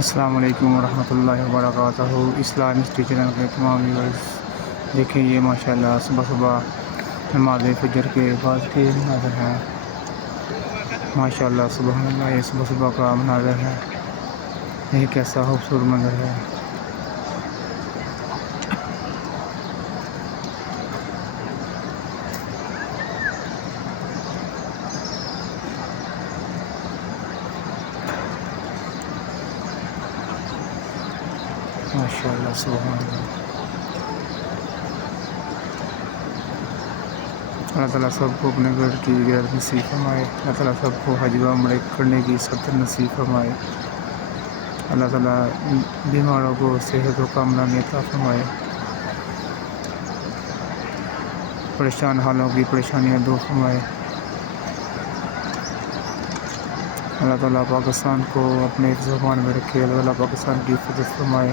السلام علیکم ورحمۃ اللہ وبرکاتہ۔ اسلام ہسٹری چینل کے تمام ویورز دیکھیں، یہ ماشاءاللہ صبح صبح نماز فجر کے بعد کے مناظر ہیں۔ ماشاءاللہ سبحان اللہ، یہ صبح صبح کا مناظر ہے۔ یہ کیسا خوبصورت منظر ہے۔ ماشاءاللہ سبحان اللہ۔ اللہ تعالیٰ سب کو اپنے گھر کی غیرت نصیب فرمائے۔ اللہ تعالیٰ سب کو حج و عمرہ کرنے کی سعادت نصیب فرمائے۔ اللہ تعالیٰ بیماروں کو صحت و کامرانی عطا فرمائے۔ پریشان حالوں کی پریشانیاں دور فرمائے۔ اللہ تعالیٰ پاکستان کو اپنے حفظ و امان میں رکھے۔ اللہ تعالیٰ پاکستان کی حفاظت فرمائے۔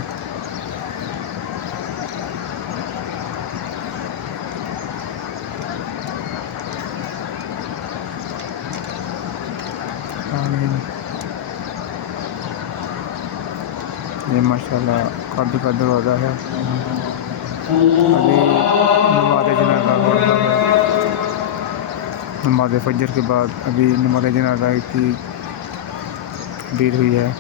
آمین۔ یہ ماشاءاللہ کعبے کا دروازہ ہے۔ ابھی نماز جنازہ ہو رہا ہے۔ نماز فجر کے بعد ابھی نماز جنازہ کی تکبیر ہوئی ہے۔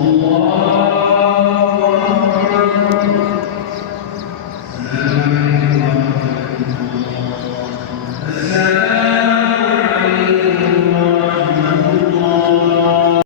اللہ